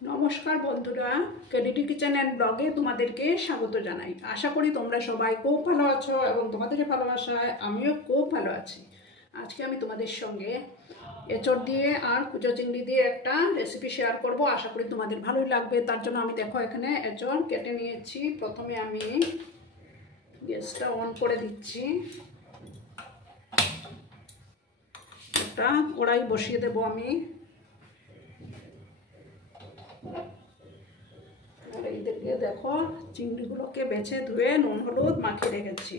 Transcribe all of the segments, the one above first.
নমস্কার বন্ধুরা, কেডিটি kitchen and ব্লগে তোমাদেরকে স্বাগত জানাই। আশা করি তোমরা সবাই খুব ভালো আছো এবং তোমাদের ভালোবাসায় আমিও খুব ভালো আছি। আজকে আমি তোমাদের সঙ্গে এঁচড় দিয়ে আর কুচো চিংড়ি দিয়ে একটা রেসিপি শেয়ার করব। আশা করি তোমাদের ভালোই লাগবে। তার জন্য আমি দেখো এখানে এঁচড় কেটে নিয়েছি। প্রথমে আমি গ্যাসটা অন করে দিচ্ছি, একটা কড়াই বসিয়ে দেবো আমি। আর এইদিকে দেখো চিংড়িগুলোকে বেছে ধুয়ে নুন হলুদ মাখিয়ে রেখেছি।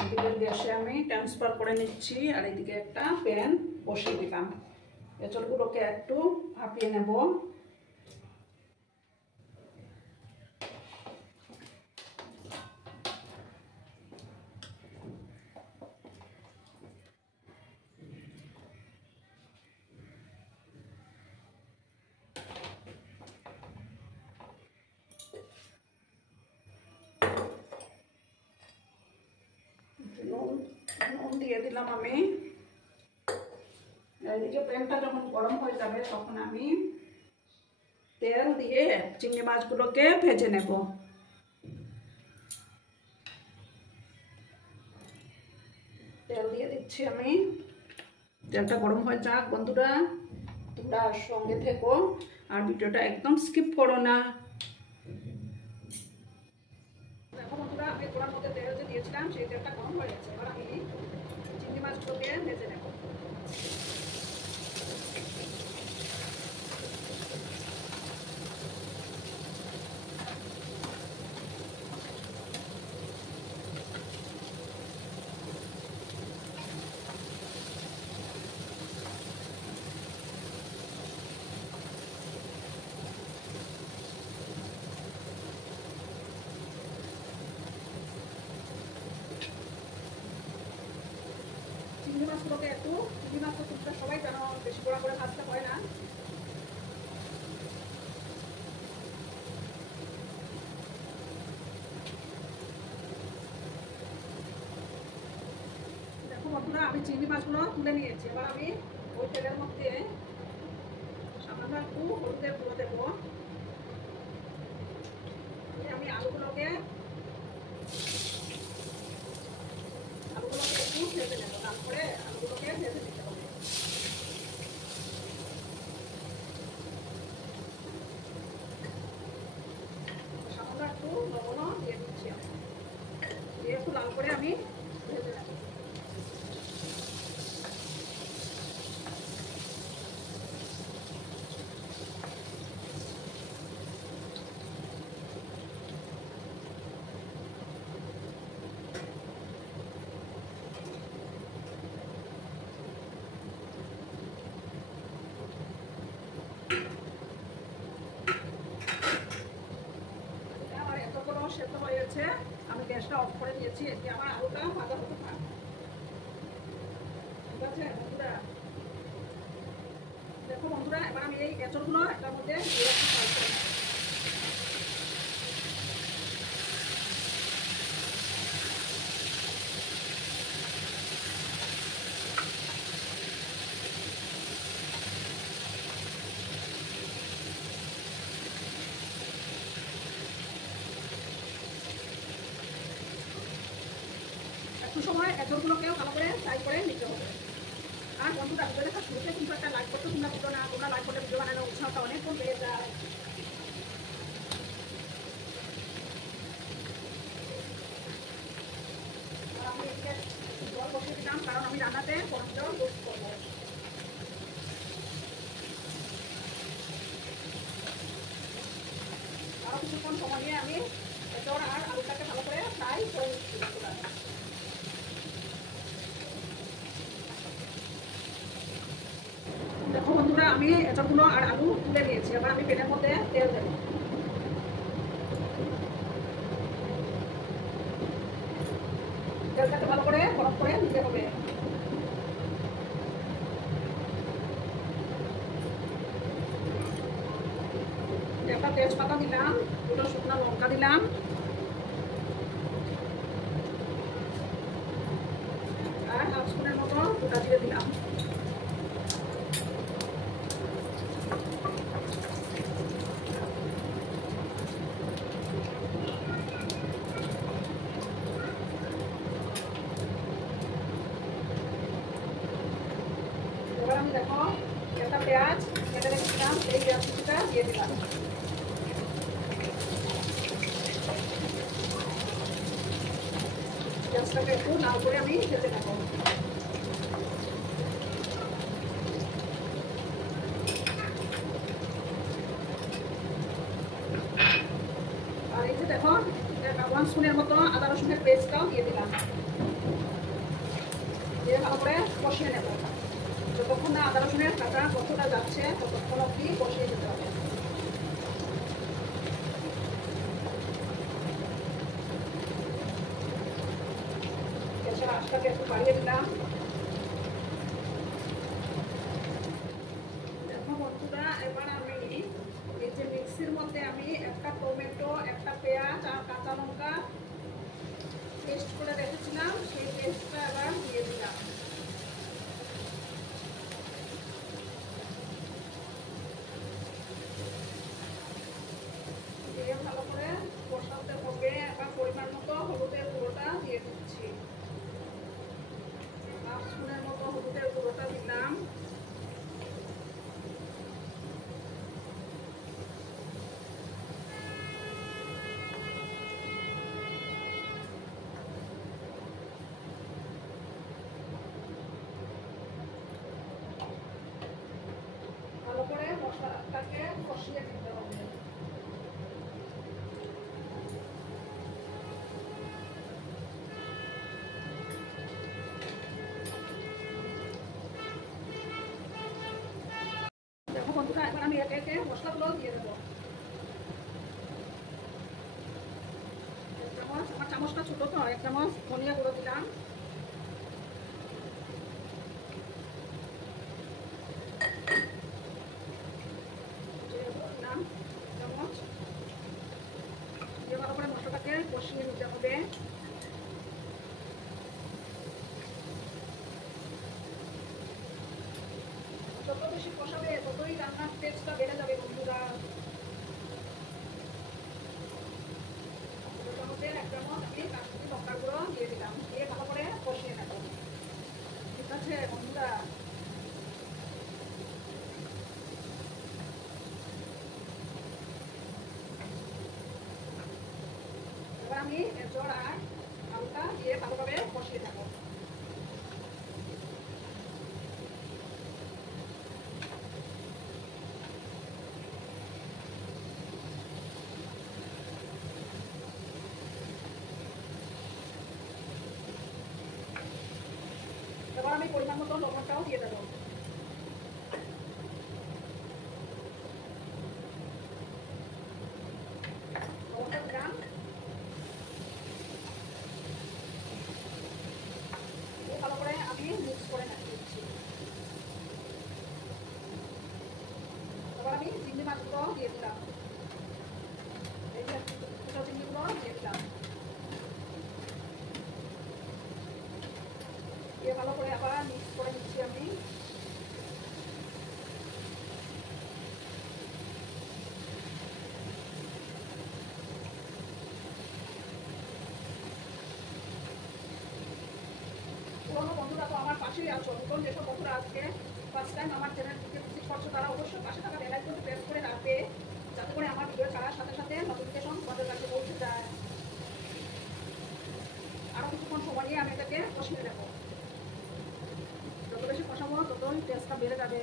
এদিকে গ্যাসে আমি ট্রান্সফার করে নিচ্ছি আর এদিকে একটা প্যান বসিয়ে দিলাম। এঁচড়গুলোকে একটু ভাপিয়ে নেব। নুন দিয়ে দিলাম আমি। এদিকে প্যানটা যখন গরম হয়ে যাবে তখন আমি তেল দিয়ে চিংড়ি মাছগুলোকে ভেজে নেব। তেল দিয়ে দিচ্ছি আমি। তেলটা গরম হয়ে যাক বন্ধুরা, তোমরা সঙ্গে থেকো আর ভিডিওটা একদম স্কিপ করো না। দেখো বন্ধুরা, আমি কড়ার মধ্যে তেল যে দিয়েছিলাম সেই তেলটা গরম হয়ে গেছে। এবার আমি চিংড়ি মাছগুলোকে ভেজে নেব। চিংড়ি মাছগুলোকে চিংড়ি মাছ তো তোমরা সবাই জানো বেশি গোড়া করে ভাজতে হয় না। দেখো বন্ধুরা, আমি চিংড়ি মাছগুলো তুলে নিয়েছি। এবার আমি ওই তেলের মধ্যে সামান্য একটু হলুদের গুঁড়ো দেবো। আমি আলুগুলোকে একটু ভেজে নেবো। তারপরে আলুগুলোকে ভেজে নিতে হবে। সামান্য একটু লবণও দিয়ে দিচ্ছি আমি। দিয়ে একটু লাল করে আমি ভেজে নেব। সেদ্ধ হয়ে গেছে, আমি গ্যাসটা অফ করে দিয়েছি। এতে আমার আলুটা ভাজা হতে থাক। ঠিক আছে বন্ধুরা, দেখো বন্ধুরা, এবার আমি এই এঁচড়গুলো একটার মধ্যে দিয়ে একটু ফ্রাই করে নেব। একটু সময় এঁচড়গুলোকেও ভালো করে ফ্রাই করে নিতে হবে। আর বন্ধুরা, ভিডিও দেখা শুরুতে কিন্তু একটা লাইক করতে তোমরা ভিডিও না, তোমরা লাইক করলে ভিডিও বানানোর উৎসাহটা অনেক কম বেড়ে যায়। আর আমি এদিকে জল বসিয়ে দিলাম, কারণ আমি রান্নাতে গরম জল ইউজ করবো। আরও কিছুক্ষণ সময় নিয়ে আমি এঁচড় আর আলুটাকে ভালো করে ফ্রাই করে নিচ্ছি। দেখো বন্ধুরা, আমি এঁচড়গুলো আর আলু তুলে নিয়েছি। এবার আমি প্যানের মধ্যে তেল দেবো। তেলটাকে ভালো করে গরম করে নিতে হবে। একটা তেজপাতা দিলাম, দুটো শুকনো লঙ্কা দিলাম, আর হাফ স্পুনের মতো গোটা জিরে দিলাম। আমি দেখো একটা পেঁয়াজ কেটে রেখেছিলাম, সেই পেঁয়াজ কুচিটা দিয়ে দিলাম। পেঁয়াজটাকে একটু লাল করে আমি ভেজে নেব। আর এই যে দেখো 1 স্পুনের মতো আদা রসুনের পেস্টটাও দিয়ে দিলাম, দিয়ে ভালো করে কষিয়ে নেব। যতক্ষণ না আদা রসুনের কাঁচা গন্ধটা যাচ্ছে ততক্ষণ অবধি কষিয়ে দিতে হবে। গ্যাসের আঁচটাকে একটু বাড়িয়ে দিলাম। দেখো বন্ধুরা, এবার আমি এই যে মিক্সির মধ্যে আমি একটা টমেটো, একটা পেঁয়াজ আর কাঁচা লঙ্কা পেস্ট করে রেখেছিলাম, সেই পেস্টটা এবার দিয়ে দিলাম। দিয়ে ভালো করে কষাতে হবে। এবার পরিমাণ মতো হলুদের গুঁড়োটা দিয়ে দিচ্ছি, 1 স্পুনের মতো হলুদের গুঁড়োটা দিলাম। ভালো করে মশলাটাকে কষিয়ে নিতে হবে। দেখো বন্ধুরা, এবার আমি একে একে মশলাগুলো দিয়ে দেবো। আমার চামচটা ছোট তো, 1 চামচ ধনিয়া গুঁড়ো দিলাম, চামচ দিয়ে ভালো করে মশলাটাকে কষিয়ে নিতে হবে। যত বেশি কষাবে ততই রান্নার টেস্টটা বেড়ে যাবে বন্ধুরা। 1 চামচ আমি কাশ্মীরি লঙ্কার গুঁড়ো দিয়ে দিলাম, দিয়ে ভালো করে কষিয়ে নেব। ঠিক আছে বন্ধুরা, এবার আমি এঁচড় আর আলুটা দিয়ে ভালোভাবে কষিয়ে নেব। এবার আমি পরিমাণ মতো লবণটাও দিয়ে দেবো। লবণটা দিলাম, ভালো করে আমি মিক্স করে দিচ্ছি। এবার আমি চিংড়ি মাছগুলো দিয়ে দিলাম, এই যে ছোটো চিংড়িগুলো দিয়ে দিলাম, দিয়ে ভালো করে আবার মিক্স করে নিচ্ছি আমি। পুরোনো বন্ধুরা তো আমার পাশেই আছো, নতুন যেসব বন্ধুরা আজকে ফার্স্ট টাইম আমার চ্যানেলটিকে ভিজিট করছো তারা অবশ্যই পাশে থাকা বেল আইকনটি প্রেস করে রাখবে, যাতে করে আমার ভিডিও ছাড়ার সাথে সাথে নোটিফিকেশন তোমাদের কাছে পৌঁছে যায়। আরও কিছুক্ষণ সময় নিয়ে আমি এটাকে কষিয়ে নেব। যত বেশি কষাবো ততই টেস্টটা বেড়ে যাবে।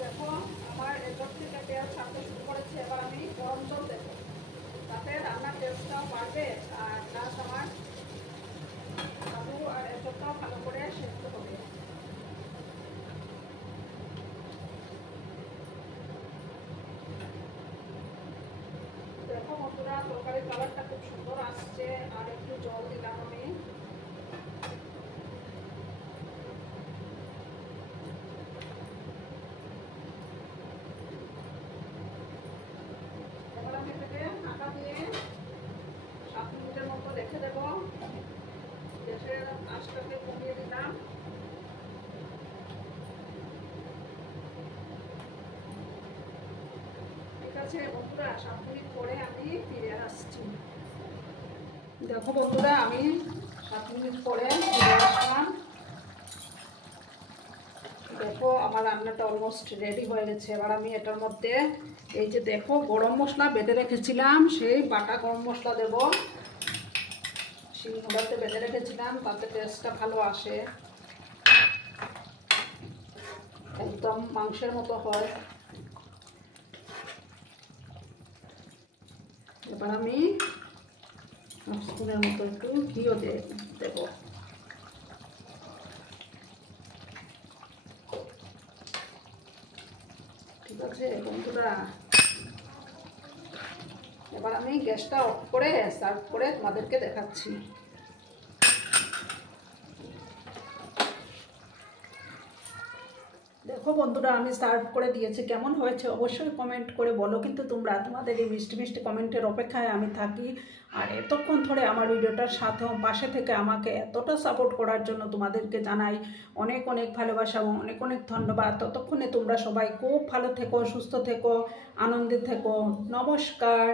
দেখো আমার এরপর থেকে তেল ছাড়তে শুরু করেছে, এবার আমি গরম জল দেবো, তাতে রান্নার টেস্টটাও বাড়বে আর প্লাস আমার আলু আর এসবটাও ভালো করে সেদ্ধ হবে। দেখো বন্ধুরা, তরকারির কালারটা খুব সুন্দর আসছে, আর একটু জল দিলাম আমি। এবার আমি এটাকে ঢাকা দিয়ে 7 মিনিটের মতো রেখে দেবো। গ্যাসের আঁচটাকে কমিয়ে দিলাম। আছে বন্ধুরা, 7 মিনিট পরে আমি ফিরে আসছি। দেখো বন্ধুরা, আমি 7 মিনিট পরে ফিরে আসলাম। দেখো আমার রান্নাটা অলমোস্ট রেডি হয়ে গেছে। এবার আমি এটার মধ্যে এই যে দেখো গরম মশলা বেটে রেখেছিলাম, সেই বাটা গরম মশলা দেব। শিলনোড়াতে বেটে রেখেছিলাম, তাতে টেস্টটা ভালো আসে, একদম মাংসের মতো হয়। এবার আমি হাফ স্পুনের মতো একটু ঘিও দেবো। ঠিক আছে বন্ধুরা, এবার আমি গ্যাসটা অফ করে সার্ভ করে তোমাদেরকে দেখাচ্ছি। দেখো বন্ধুরা, আমি সার্ভ করে দিয়েছি। কেমন হয়েছে অবশ্যই কমেন্ট করে বলো কিন্তু তোমরা। তোমাদের এই মিষ্টি মিষ্টি কমেন্টের অপেক্ষায় আমি থাকি। আর এতক্ষণ ধরে আমার ভিডিওটার সাথেও পাশে থেকে আমাকে এতটা সাপোর্ট করার জন্য তোমাদেরকে জানাই অনেক অনেক ভালোবাসা এবং অনেক অনেক ধন্যবাদ। ততক্ষণে তোমরা সবাই খুব ভালো থেকো, সুস্থ থেকো, আনন্দে থেকো। নমস্কার।